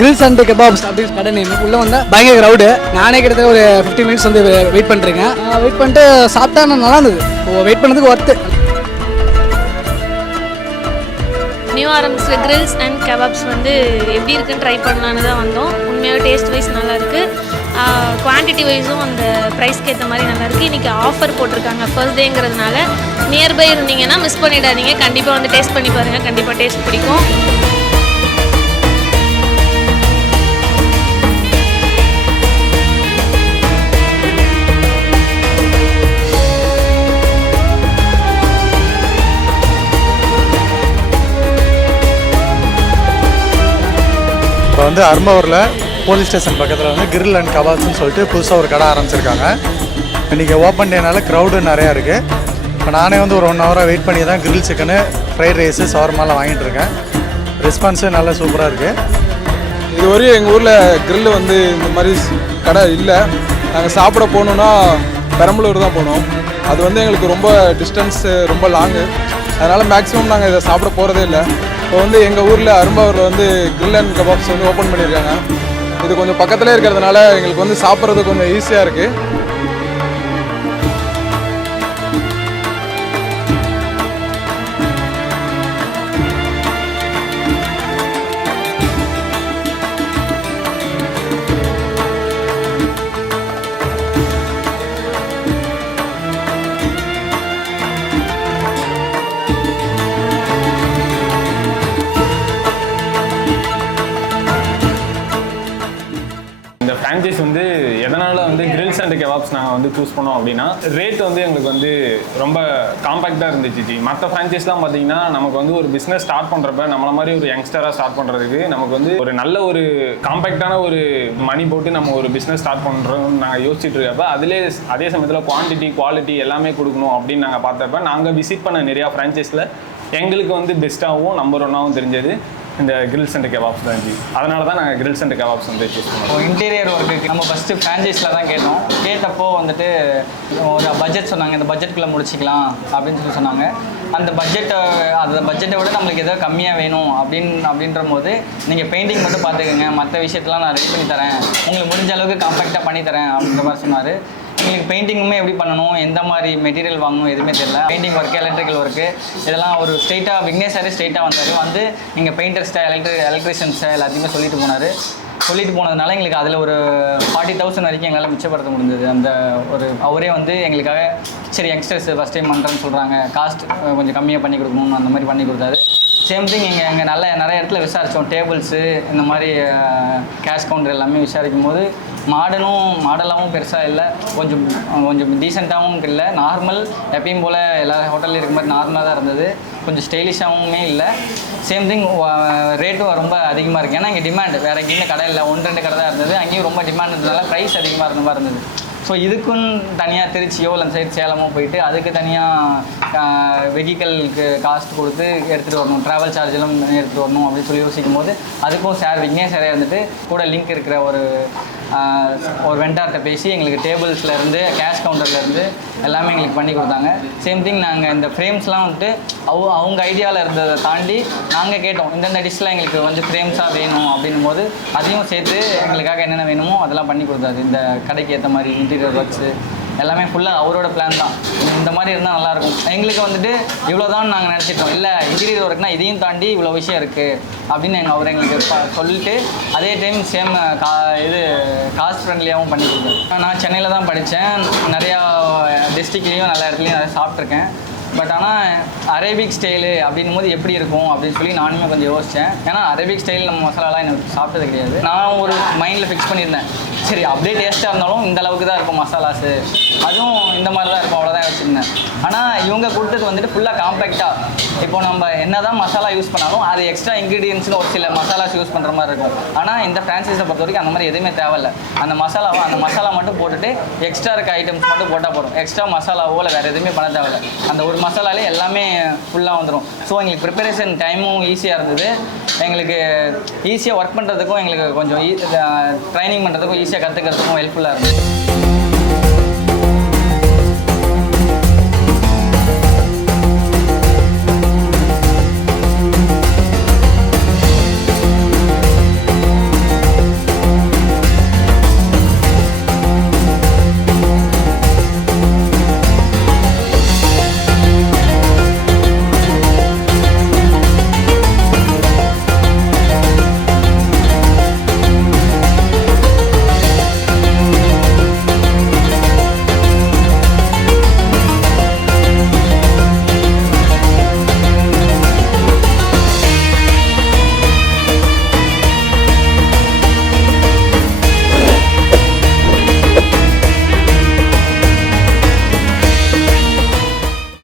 Grylls and kebabs அப்படின்னு கடை name. உள்ளே வந்தால் பயங்கர க்ரௌடு. நானே கிட்டத்தட்ட ஒரு 50 மினிட்ஸ் வந்து வெயிட் பண்ணுறேங்க. வெயிட் பண்ணிட்டு சாப்பிட்டா நல்லா இருந்தது. வெயிட் பண்ணதுக்கு ஒர்த்து. நியூ ஆரம்பிச்ச கிரில்ஸ் அண்ட் கெபாப்ஸ் வந்து எப்படி இருக்குன்னு ட்ரை பண்ணலான்னு தான் வந்தோம். உண்மையாக டேஸ்ட் வைஸ் நல்லாயிருக்கு. குவான்டிட்டி வைஸும் அந்த ப்ரைஸ்க்கு ஏற்ற மாதிரி நல்லாயிருக்கு. இன்றைக்கி ஆஃபர் போட்டிருக்காங்க ஃபர்ஸ்ட் டேங்கிறதுனால. நியர்பை இருந்தீங்கன்னா மிஸ் பண்ணிடாதீங்க. கண்டிப்பாக வந்து டேஸ்ட் பண்ணி பாருங்கள். கண்டிப்பாக டேஸ்ட் பிடிக்கும். இப்போ வந்து அரும்பாவூரில் போலீஸ் ஸ்டேஷன் பக்கத்தில் வந்து கிரில் அண்ட் கபாப்ஸ்னு சொல்லிட்டு புதுசாக ஒரு கடை ஆரம்பிச்சிருக்காங்க. இன்றைக்கி ஓப்பன் டேனால க்ரௌடு நிறையா இருக்குது. இப்போ நானே வந்து ஒரு 1 ஹவராக வெயிட் பண்ணி தான் கிரில் சிக்கனு, ஃப்ரைட் ரைஸு, ஷவர்மாலாம் வாங்கிட்டு இருக்கேன். ரெஸ்பான்ஸு நல்லா சூப்பராக இருக்குது. இதுவரையும் எங்கள் ஊரில் கிரில் வந்து இந்த மாதிரி கடை இல்லை. நாங்கள் சாப்பிட போகணுன்னா பெரம்பலூர் தான் போனோம். அது வந்து எங்களுக்கு ரொம்ப டிஸ்டன்ஸு, ரொம்ப லாங்கு. அதனால் மேக்ஸிமம் நாங்கள் இதை சாப்பிட போகிறதே இல்லை. இப்போ வந்து எங்கள் ஊரில் அரும்பாவூரில் வந்து கிரில் அண்ட் கபாப்ஸ் வந்து ஓப்பன் பண்ணியிருக்காங்க. இது கொஞ்சம் பக்கத்துலேயே இருக்கிறதுனால எங்களுக்கு வந்து சாப்பிட்றது கொஞ்சம் ஈஸியாக இருக்குது. ஃப்ரான்ச்சைஸ் வந்து எதனால் வந்து கிரில்ஸ் அண்ட் கெபாப்ஸ் நாங்கள் வந்து சூஸ் பண்ணோம் அப்படின்னா, ரேட் வந்து எங்களுக்கு வந்து ரொம்ப காம்பேக்டாக இருந்துச்சு. மற்ற ஃப்ரான்ச்சைஸ்லாம் பார்த்தீங்கன்னா நமக்கு வந்து ஒரு பிஸ்னஸ் ஸ்டார்ட் பண்ணுறப்ப நம்மள மாதிரி ஒரு யங்ஸ்டராக ஸ்டார்ட் பண்ணுறதுக்கு நமக்கு வந்து ஒரு நல்ல ஒரு காம்பேக்டான ஒரு மணி போட்டு நம்ம ஒரு பிஸ்னஸ் ஸ்டார்ட் பண்ணுறோம்னு நாங்கள் யோசிச்சுட்டு இருக்கப்ப அதே சமயத்தில் குவான்டிட்டி குவாலிட்டி எல்லாமே கொடுக்கணும் அப்படின்னு நாங்கள் பார்த்தப்ப நாங்கள் விசிட் பண்ண நிறையா ஃப்ரான்ச்சைஸில் எங்களுக்கு வந்து பெஸ்ட்டாகவும் நம்பர் 1ஆகவும் தெரிஞ்சது இந்த கிரில்ஸ் அண்ட் கெபாப்ஸ் தான் ஜி. அதனால தான் நாங்கள் கிரில்ஸ் அண்ட் கெபாப்ஸ் வந்து சூஸ் பண்ணுவோம். இன்டீரியர் ஒர்க்குக்கு நம்ம ஃபஸ்ட்டு ஃப்ரான்ச்சைஸில் தான் கேட்டப்போ வந்துட்டு ஒரு பட்ஜெட் சொன்னாங்க. இந்த பட்ஜெட்டுக்குள்ளே முடிச்சிக்கலாம் அப்படின்னு சொல்லி சொன்னாங்க. அந்த பட்ஜெட்டை விட நம்மளுக்கு ஏதோ கம்மியாக வேணும் அப்படின்ற போது நீங்கள் பெயிண்டிங் மட்டும் பார்த்துக்கோங்க, மற்ற விஷயத்தெல்லாம் நான் ரெடி பண்ணி தரேன், உங்களுக்கு முடிஞ்ச அளவுக்கு காம்பேக்டாக பண்ணி தரேன் அப்படின்ற மாதிரி சொன்னார். எங்களுக்கு பெயிண்டிங்குமே எப்படி பண்ணணும், எந்த மாதிரி மெட்டீரியல் வாங்கணும் எதுவுமே தெரியல. பெயிண்டிங் ஒர்க்கு, எலக்ட்ரிக்கல் ஒர்க்கு இதெல்லாம் ஒரு ஸ்ட்ரெயிட்டாக விக்னேஷாரே ஸ்ட்ரெயிட்டாக வந்தார். வந்து நீங்கள் பெயிண்டர்ஸ்ட்டை எலக்ட்ரிஷியன்ஸ்ட்டை எல்லாத்தையுமே சொல்லிட்டு போனதுனால எங்களுக்கு அதில் ஒரு 40,000 வரைக்கும் எங்களால் மிச்சப்படுத்த முடிஞ்சது. அந்த ஒரு அவரே வந்து எங்களுக்காக சரி யங்ஸ்டர்ஸ் ஃபஸ்ட் டைம் பண்ணுறேன்னு சொல்கிறாங்க, காஸ்ட் கொஞ்சம் கம்மியாக பண்ணி கொடுக்கணும்னு அந்த மாதிரி பண்ணி கொடுத்தாரு. சேம் திங் எங்கள் நிறைய இடத்துல விசாரித்தோம். டேபிள்ஸு இந்த மாதிரி கேஷ் கவுண்டர் எல்லாமே விசாரிக்கும் போது மாடலாகவும் பெருசாக இல்லை, கொஞ்சம் டீசெண்டாகவும் இல்லை, நார்மல் எப்பயும் போல் எல்லா ஹோட்டலில் இருக்க மாதிரி நார்மலாக தான் இருந்தது. கொஞ்சம் ஸ்டைலிஷாகவுமே இல்லை. சேம் திங் ரேட்டும் ரொம்ப அதிகமாக இருக்குது. ஏன்னா இங்கே டிமாண்ட் வேறு எங்கேயுமே கடை இல்லை, 1-2 கடை தான் இருந்தது. அங்கேயும் ரொம்ப டிமாண்ட் இருந்ததுனால ப்ரைஸ் அதிகமாக இருந்த மாதிரி இருந்தது. ஸோ இதுக்குன்னு தனியாக திருச்சியோ இல்லை சைடு சேலமோ போயிட்டு அதுக்கு தனியாக வெஹிக்கலுக்கு காஸ்ட் கொடுத்து எடுத்துகிட்டு வரணும், ட்ராவல் சார்ஜெல்லாம் எடுத்துகிட்டு வரணும் அப்படின்னு சொல்லி யோசிக்கும் போது அதுக்கும் விக்னேஷ் சாரே இருந்துட்டு கூட லிங்க் இருக்கிற ஒரு வெண்டார்கிட்ட பேசி எங்களுக்கு டேபிள்ஸ்லேருந்து கேஷ் கவுண்டர்லேருந்து எல்லாமே எங்களுக்கு பண்ணி கொடுத்தாங்க. சேம் திங் நாங்கள் இந்த ஃப்ரேம்ஸ்லாம் வந்துட்டு அவங்க ஐடியாவில் இருந்ததை தாண்டி நாங்கள் கேட்டோம், இந்தந்த டிஷ்லாம் எங்களுக்கு வந்து ஃப்ரேம்ஸாக வேணும் அப்படின்னும் போது அதையும் சேர்த்து எங்களுக்காக என்னென்ன வேணுமோ அதெல்லாம் பண்ணி கொடுத்தாரு. இந்த கடைக்கு ஏற்ற மாதிரி இன்டீரியர் ஒர்க்ஸு எல்லாமே ஃபுல்லாக அவரோட பிளான் தான். இந்த மாதிரி இருந்தால் நல்லாயிருக்கும். எங்களுக்கு வந்துட்டு இவ்வளோதான் நாங்கள் நினச்சிட்டோம். இல்லை இன்டீரியர் ஒர்க்னால் இதையும் தாண்டி இவ்வளோ விஷயம் இருக்குது அப்படின்னு அவர் எங்களுக்கு சொல்லிட்டு அதே டைம் சேம் காஸ்ட் ஃப்ரெண்ட்லியாகவும் பண்ணி கொடுத்தாரு. நான் சென்னையில் தான் படித்தேன். நிறையா டிஸ்ட்ரிக்ட்லேயும் நிறைய இடத்துலையும் நிறையா சாப்பிட்ருக்கேன். பட் ஆனால் அரேபிக் ஸ்டைலு அப்படின்னும் போது எப்படி இருக்கும் அப்படின்னு சொல்லி நானுமே கொஞ்சம் யோசித்தேன். ஏன்னா அரேபிக் ஸ்டைல் நம்ம மசாலாலாம் எனக்கு சாப்பிட்டது கிடையாது. நான் ஒரு மைண்டில் ஃபிக்ஸ் பண்ணியிருந்தேன், சரி அப்படியே டேஸ்ட்டாக இருந்தாலும் இந்த அளவுக்கு தான் இருக்கும் மசாலாஸு, அதுவும் இந்த மாதிரி தான் இருக்கும், அவ்வளோதான் வச்சுருந்தேன். ஆனால் இவங்க கொடுத்தது வந்துட்டு ஃபுல்லாக காம்பேக்டாக. இப்போ நம்ம என்ன தான் மசாலா யூஸ் பண்ணாலும் அது எக்ஸ்ட்ரா இன்க்ரீடியன்ஸ்னு ஒரு சில மசாலாஸ் யூஸ் பண்ணுற மாதிரி இருக்கும். ஆனால் இந்த ஃப்ரான்ச்சைஸை பொறுத்த வரைக்கும் அந்த மாதிரி எதுவுமே தேவையில்லை. அந்த மசாலா மட்டும் போட்டுட்டு எக்ஸ்ட்ரா இருக்க ஐட்டம்ஸ் மட்டும் போட்டால் போதும். எக்ஸ்ட்ரா மசாலாவோ இல்லை வேறு எதுவுமே பண்ண தேவையில்லை. அந்த ஒரு மசாலாலே எல்லாமே ஃபுல்லாக வந்துடும். ஸோ எங்களுக்கு ப்ரிப்பரேஷன் டைமும் ஈஸியாக இருந்தது. எங்களுக்கு ஈஸியாக ஒர்க் பண்ணுறதுக்கும் எங்களுக்கு கொஞ்சம் ட்ரைனிங் பண்ணுறதுக்கும் ஈஸியாக கற்றுக்கிறதுக்கும் ஹெல்ப்ஃபுல்லாக இருந்தது.